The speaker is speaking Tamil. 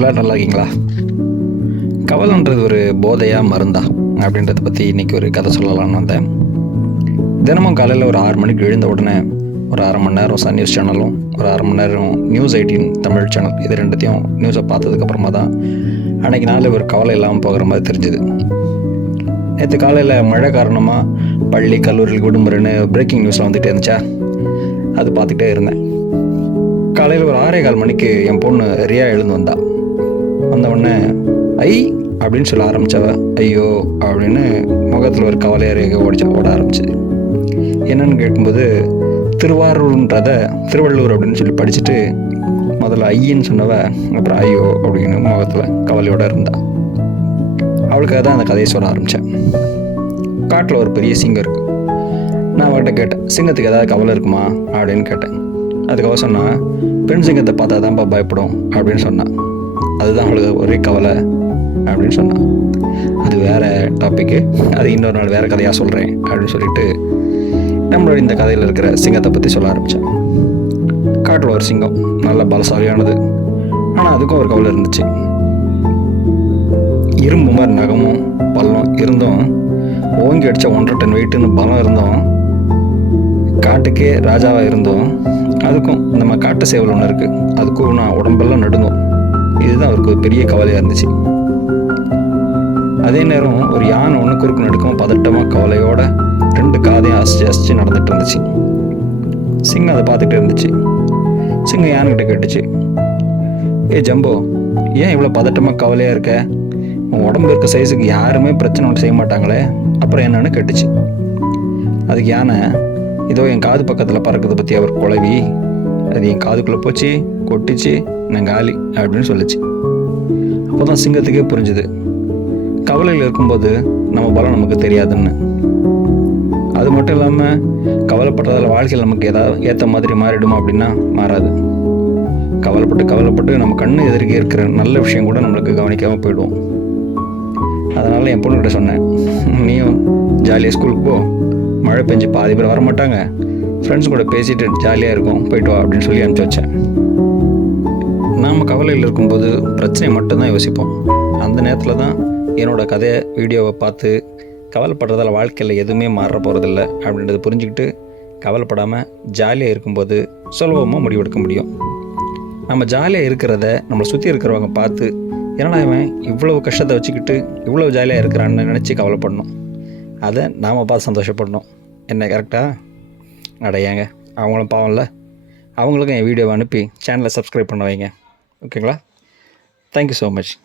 எல்லாம் நல்லா இருக்கீங்களா கவலைன்றது ஒரு போதையாக மருந்தா அப்படின்றத பற்றி இன்னைக்கு ஒரு கதை சொல்லலாம்னு வந்தேன் தினமும் காலையில் ஒரு ஆறு மணிக்கு எழுந்த உடனே ஒரு அரை மணி நேரம் சன் நியூஸ் சேனலும் ஒரு அரை மணி நேரம் நியூஸ் எயிட்டீன் தமிழ் சேனல் இது ரெண்டுத்தையும் நியூஸை பார்த்ததுக்கப்புறமா தான் அன்றைக்கி நாளில் ஒரு கவலை இல்லாமல் போகிற மாதிரி தெரிஞ்சுது நேற்று காலையில் மழை காரணமாக பள்ளி கல்லூரியில் விடுமுறைன்னு பிரேக்கிங் நியூஸில் வந்துகிட்டே இருந்துச்சா அது பார்த்துக்கிட்டே இருந்தேன் காலையில் ஒரு ஆறே கால் மணிக்கு என் பொண்ணு ரியா எழுந்து வந்தாள் வந்தவுடனே ஐ அப்படின்னு சொல்ல ஆரம்பித்தவ ஐயோ அப்படின்னு முகத்தில் ஒரு கவலையாக ரேக ஓடிச்சா ஓட ஆரம்பிச்சு என்னன்னு கேட்கும்போது திருவாரூர்ன்றத திருவள்ளூர் அப்படின்னு சொல்லி படிச்சுட்டு முதல்ல ஐயன்னு சொன்னவ அப்புறம் ஐயோ அப்படின்னு முகத்தில் கவலையோடு இருந்தா அவளுக்காக தான் அந்த கதையை சொல்ல ஆரம்பித்தேன் காட்டில் ஒரு பெரிய சிங்கம் இருக்குது நான் அவர்கிட்ட கேட்டேன் சிங்கத்துக்கு ஏதாவது கவலை இருக்குமா அப்படின்னு கேட்டேன் அதுக்காக சொன்னால் பெண் சிங்கத்தை பார்த்தா தான்ப்பா பயப்படும் அப்படின்னு சொன்னான் அதுதான் அவளுக்கு ஒரே கவலை அப்படின்னு சொன்னான் அது வேறு டாப்பிக்கு அது இன்னொரு நாள் வேறு கதையாக சொல்கிறேன் அப்படின்னு சொல்லிட்டு நம்மளோட இந்த கதையில் இருக்கிற சிங்கத்தை பற்றி சொல்ல ஆரம்பித்தேன் காட்டில் ஒரு சிங்கம் நல்ல பலசாலியானது ஆனால் அதுக்கும் ஒரு கவலை இருந்துச்சு இரும்பு மாதிரி நகமும் பள்ளம் இருந்தும் ஓங்கி அடித்த ஒன்றரை டன் வெயிட்டுன்னு பலம் இருந்தோம் காட்டுக்கே ராஜாவாக இருந்தோம் அதுக்கும் நம்ம காட்டு சேவல் ஒன்று இருக்குது அதுக்கும் நான் உடம்பெல்லாம் நடுங்கும் இதுதான் அவருக்கு ஒரு பெரிய கவலையாக இருந்துச்சு அதே நேரம் ஒரு யானை ஒன்று குறுக்கு நடுக்கமாக பதட்டமாக கவலையோட ரெண்டு காதையும் அசிச்சு அசிச்சு நடந்துட்டு இருந்துச்சு சிங்கம் அதை பார்த்துட்டு இருந்துச்சு சிங்கம் யானைகிட்ட கேட்டுச்சு ஏ ஜம்போ ஏன் இவ்வளோ பதட்டமாக கவலையாக இருக்க உன் உடம்பு இருக்க சைஸுக்கு யாருமே பிரச்சனை ஒன்று செய்ய மாட்டாங்களே அப்புறம் என்னன்னு கேட்டுச்சு அதுக்கு யானை இதோ என் காது பக்கத்தில் பறக்கிறத பற்றி அவர் குழவி அது என் காதுக்குள்ளே போச்சு கொட்டிச்சு நான் காலி அப்படின்னு சொல்லிச்சு அப்போ தான் சிங்கத்துக்கே புரிஞ்சுது கவலையில் இருக்கும்போது நம்ம பலம் நமக்கு தெரியாதுன்னு அது மட்டும் இல்லாமல் கவலைப்பட்டதால் வாழ்க்கையில் நமக்கு ஏதாவது ஏற்ற மாதிரி மாறிடுமா அப்படின்னா மாறாது கவலைப்பட்டு கவலைப்பட்டு நம்ம கண்ணு எதிர்க்க இருக்கிற நல்ல விஷயம் கூட நம்மளுக்கு கவனிக்காமல் போயிடுவோம் அதனால் என் பொண்ணுக்கிட்ட சொன்னேன் நீயும் ஜாலியாக ஸ்கூலுக்கு போ மழை பெஞ்சு பாதி பேர் வரமாட்டாங்க ஃப்ரெண்ட்ஸ் கூட பேசிட்டு ஜாலியாக இருக்கும் போயிட்டு வா அப்படின்னு சொல்லி அனுப்பிச்சி வச்சேன் நாம் கவலையில் இருக்கும்போது பிரச்சனையை மட்டும்தான் யோசிப்போம் அந்த நேரத்தில் தான் என்னோடய கதையை வீடியோவை பார்த்து கவலைப்படுறதால வாழ்க்கையில் எதுவுமே மாற போகிறதில்ல அப்படின்றத புரிஞ்சுக்கிட்டு கவலைப்படாமல் ஜாலியாக இருக்கும்போது சுலபமாக முடிவெடுக்க முடியும் நம்ம ஜாலியாக இருக்கிறத நம்மளை சுற்றி இருக்கிறவங்க பார்த்து என்னடா இவன் இவ்வளோ கஷ்டத்தை வச்சுக்கிட்டு இவ்வளோ ஜாலியாக இருக்கிறான்னு நினச்சி கவலைப்படணும் அதை நாம் பார்த்து சந்தோஷப்படணும் என்ன கரெக்டாக அடையாங்க அவங்களும் பாவம் இல்லை அவங்களுக்கும் என் வீடியோவை அனுப்பி சேனலை சப்ஸ்கிரைப் பண்ண வைங்க ஓகேங்களா தேங்க்யூ ஸோ மச்